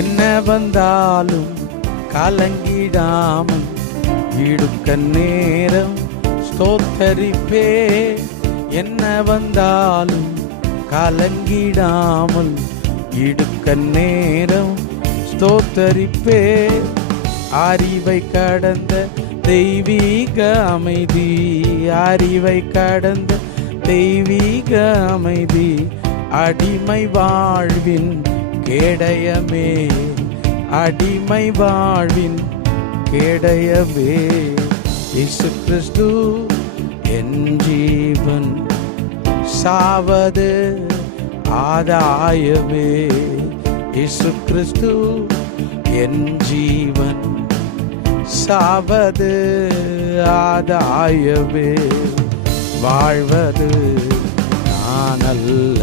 என்ன வந்தாலும் கலங்கிடாமல் இடுக்க நேரம் ஸ்தோத்தரிப்பே. என்ன வந்தாலும் கலங்கிடாமல் இடுக்க நேரம் ஸ்தோத்தரிப்பே. அறிவை கடந்த தெய்வீக அமைதி, அறிவை கடந்த தெய்வீக அமைதி, அடிமை வாழ்வின் கேடயமே, அடிமை வாழ்வின் கேடயமே. இயேசு கிறிஸ்து என் ஜீவன், சாவது ஆதாயமே. இயேசு கிறிஸ்து என் ஜீவன், சாவது ஆதாயமே. வாழ்வது நான் அல்ல,